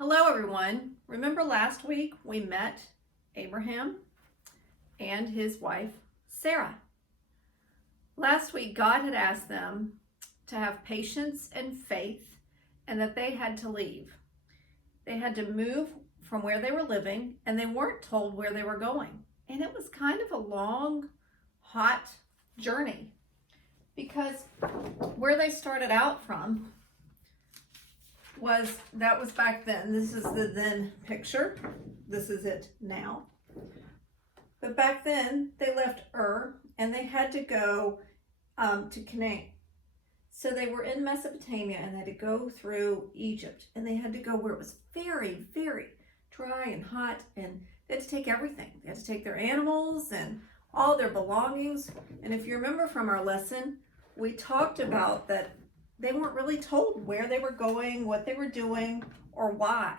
Hello everyone. Remember last week we met Abraham and his wife Sarah. Last week God had asked them to have patience and faith and that they had to leave. They had to move from where they were living and they weren't told where they were going. And it was kind of a long, hot journey because where they started out from was back then. This is the then picture. This is it now. But back then they left Ur and they had to go to Canaan. So they were in Mesopotamia and they had to go through Egypt and they had to go where it was very, very dry and hot, and they had to take everything. They had to take their animals and all their belongings. And if you remember from our lesson, we talked about that they weren't really told where they were going, what they were doing, or why.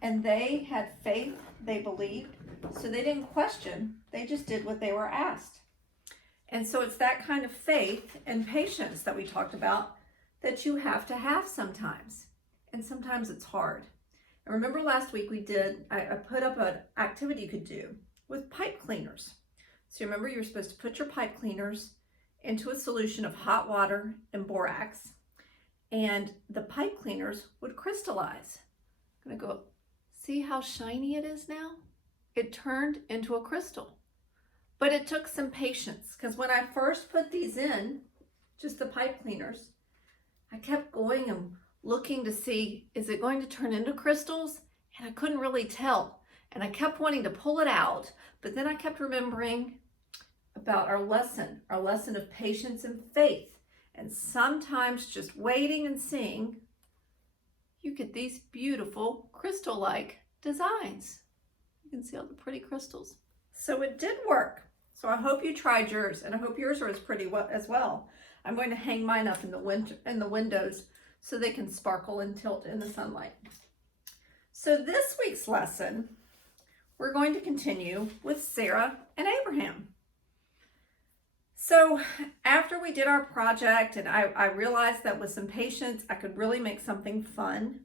And they had faith, they believed, so they didn't question, they just did what they were asked. And so it's that kind of faith and patience that we talked about that you have to have sometimes. And sometimes it's hard. And remember last week I put up an activity you could do with pipe cleaners. So remember you're supposed to put your pipe cleaners into a solution of hot water and borax, and the pipe cleaners would crystallize. I'm gonna go, see how shiny it is now? It turned into a crystal. But it took some patience, because when I first put these in, just the pipe cleaners, I kept going and looking to see, is it going to turn into crystals? And I couldn't really tell. And I kept wanting to pull it out, but then I kept remembering about our lesson of patience and faith. And sometimes just waiting and seeing, you get these beautiful crystal-like designs. You can see all the pretty crystals. So it did work. So I hope you tried yours, and I hope yours are as pretty as well. I'm going to hang mine up in the windows so they can sparkle and tilt in the sunlight. So this week's lesson, we're going to continue with Sarah and Abraham. So after we did our project and I realized that with some patience, I could really make something fun.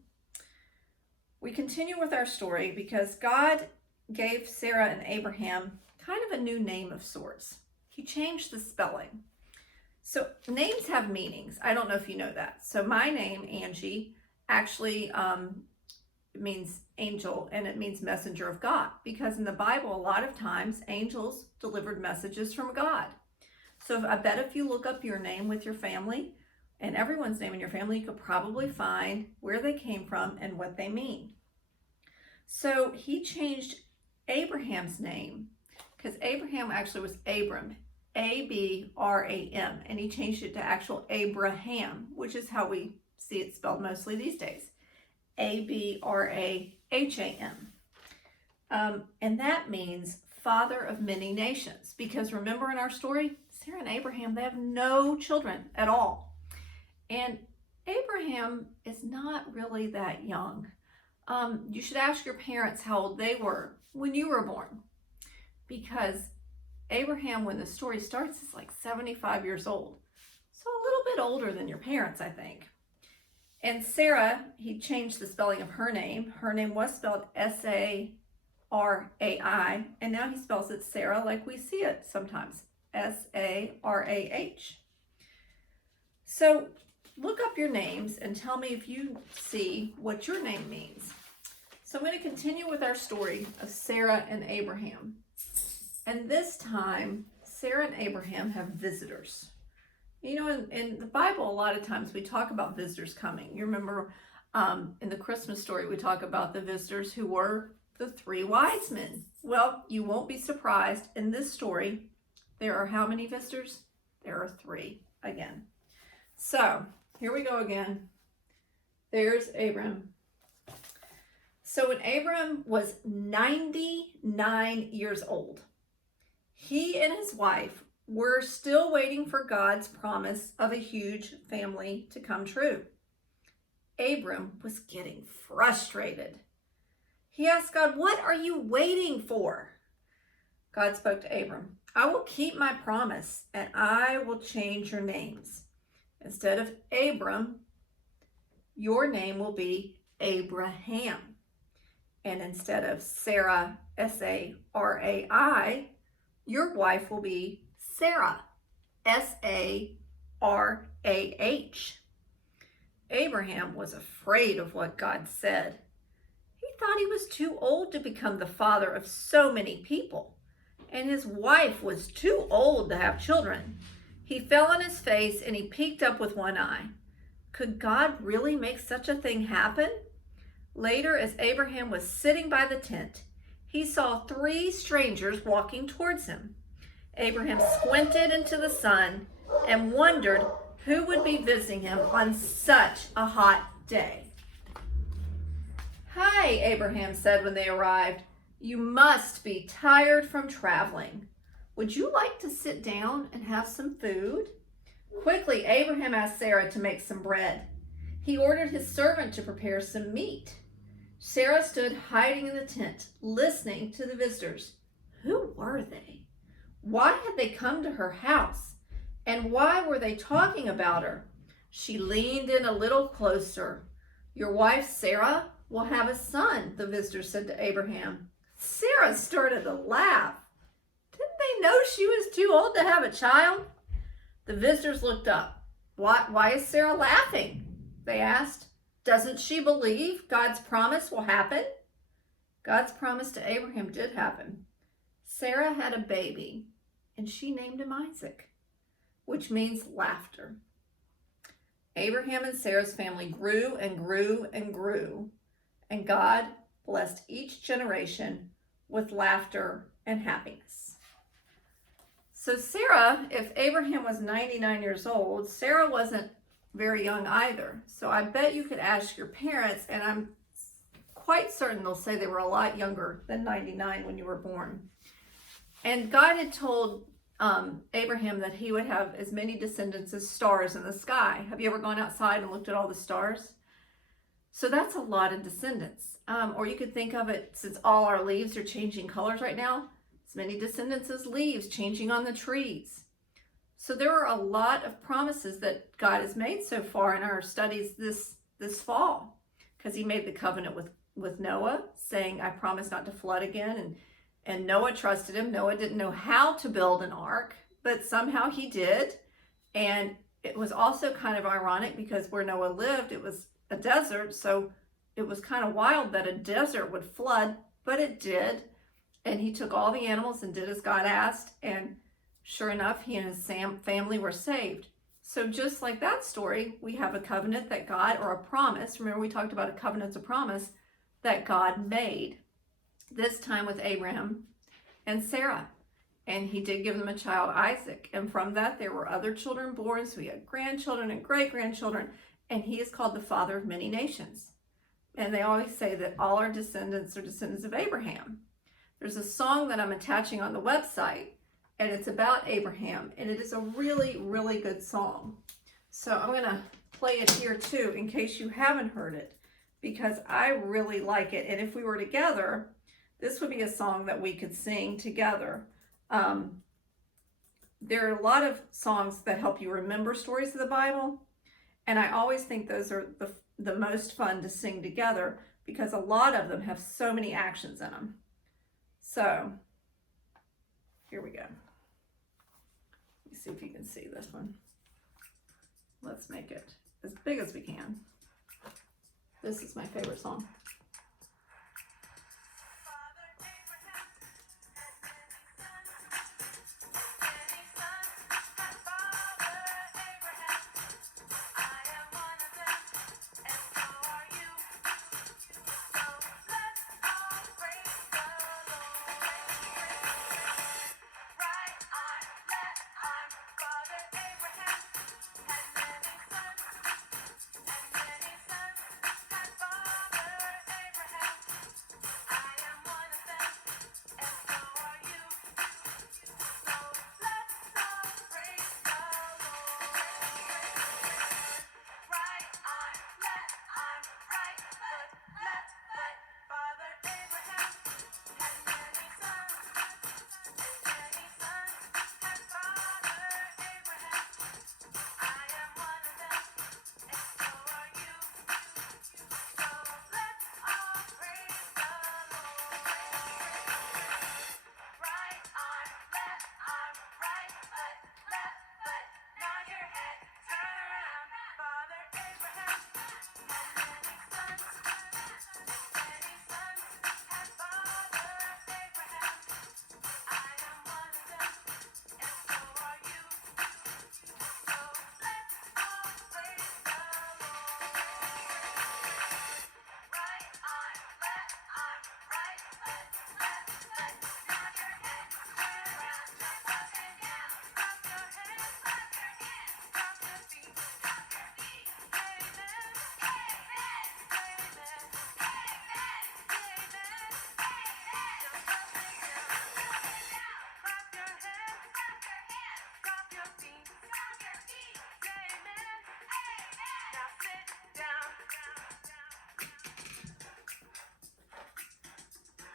We continue with our story because God gave Sarah and Abraham kind of a new name of sorts. He changed the spelling. So names have meanings. I don't know if you know that. So my name, Angie, actually means angel, and it means messenger of God, because in the Bible, a lot of times angels delivered messages from God. So I bet if you look up your name with your family and everyone's name in your family, you could probably find where they came from and what they mean. So he changed Abraham's name because Abraham actually was Abram, A-B-R-A-M, and he changed it to actual Abraham, which is how we see it spelled mostly these days, A-B-R-A-H-A-M. And that means father of many nations, because remember in our story, Sarah and Abraham, they have no children at all. And Abraham is not really that young. You should ask your parents how old they were when you were born, because Abraham, when the story starts, is like 75 years old. So a little bit older than your parents, I think. And Sarah, he changed the spelling of her name. Her name was spelled S-A-R-A-I, and now he spells it Sarah like we see it sometimes, S-A-R-A-H. So look up your names and tell me if you see what your name means. So I'm going to continue with our story of Sarah and Abraham. And this time, Sarah and Abraham have visitors. You know, in the Bible, a lot of times we talk about visitors coming. You remember in the Christmas story, we talk about the visitors who were the 3 wise men. Well, you won't be surprised. In this story, there are how many visitors? There are 3 again. So here we go again. There's Abram. So when Abram was 99 years old, he and his wife were still waiting for God's promise of a huge family to come true. Abram was getting frustrated. He asked God, "What are you waiting for?" God spoke to Abram, "I will keep my promise and I will change your names. Instead of Abram, your name will be Abraham." And instead of Sarah, Sarai, your wife will be Sarah, Sarah. Abraham was afraid of what God said. He thought he was too old to become the father of so many people, and his wife was too old to have children. He fell on his face and he peeked up with one eye. Could God really make such a thing happen? Later, as Abraham was sitting by the tent, he saw 3 strangers walking towards him. Abraham squinted into the sun and wondered who would be visiting him on such a hot day. "Hi," Abraham said when they arrived. "You must be tired from traveling. Would you like to sit down and have some food?" Quickly, Abraham asked Sarah to make some bread. He ordered his servant to prepare some meat. Sarah stood hiding in the tent, listening to the visitors. Who were they? Why had they come to her house? And why were they talking about her? She leaned in a little closer. "Your wife, Sarah, will have a son," the visitor said to Abraham. Sarah started to laugh. Didn't they know she was too old to have a child? The visitors looked up. Why is Sarah laughing?" they asked. "Doesn't she believe God's promise will happen?" God's promise to Abraham did happen. Sarah had a baby, and she named him Isaac, which means laughter. Abraham and Sarah's family grew and grew and grew, and God blessed each generation with laughter and happiness. So Sarah, if Abraham was 99 years old, Sarah wasn't very young either. So I bet you could ask your parents, and I'm quite certain they'll say they were a lot younger than 99 when you were born. And God had told Abraham that he would have as many descendants as stars in the sky. Have you ever gone outside and looked at all the stars? So that's a lot of descendants. Or you could think of it, since all our leaves are changing colors right now, as many descendants as leaves changing on the trees. So there are a lot of promises that God has made so far in our studies this fall, because he made the covenant with Noah, saying, "I promise not to flood again." And Noah trusted him. Noah didn't know how to build an ark, but somehow he did. And it was also kind of ironic because where Noah lived, it was a desert. So it was kind of wild that a desert would flood, but it did. And he took all the animals and did as God asked. And sure enough, he and his family were saved. So just like that story, we have a covenant that God, or a promise, remember we talked about a covenant's a promise, that God made. This time with Abraham and Sarah. And he did give them a child, Isaac. And from that, there were other children born. So he had grandchildren and great-grandchildren. And he is called the father of many nations. And they always say that all our descendants are descendants of Abraham. There's a song that I'm attaching on the website, and it's about Abraham. And it is a really, really good song. So I'm going to play it here too, in case you haven't heard it, because I really like it. And if we were together, this would be a song that we could sing together. There are a lot of songs that help you remember stories of the Bible. And I always think those are the most fun to sing together because a lot of them have so many actions in them. So here we go. Let me see if you can see this one. Let's make it as big as we can. This is my favorite song.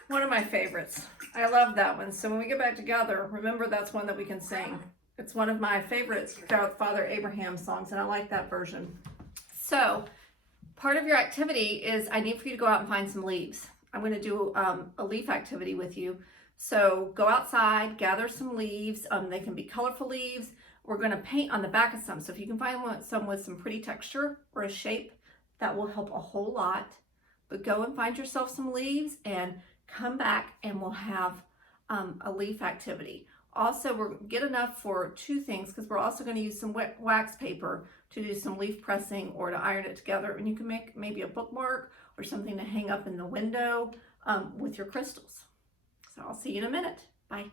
One of my favorites. I love that one. So when we get back together, remember that's one that we can sing. It's one of my favorite Father Abraham songs, and I like that version. So part of your activity is I need for you to go out and find some leaves. I'm going to do a leaf activity with you. So go outside, gather some leaves. They can be colorful leaves. We're going to paint on the back of some. So if you can find some with some pretty texture or a shape, that will help a whole lot. But go and find yourself some leaves and come back and we'll have a leaf activity. Also, we're get enough for two things because we're also going to use some wet wax paper to do some leaf pressing or to iron it together. And you can make maybe a bookmark or something to hang up in the window with your crystals. So I'll see you in a minute. Bye.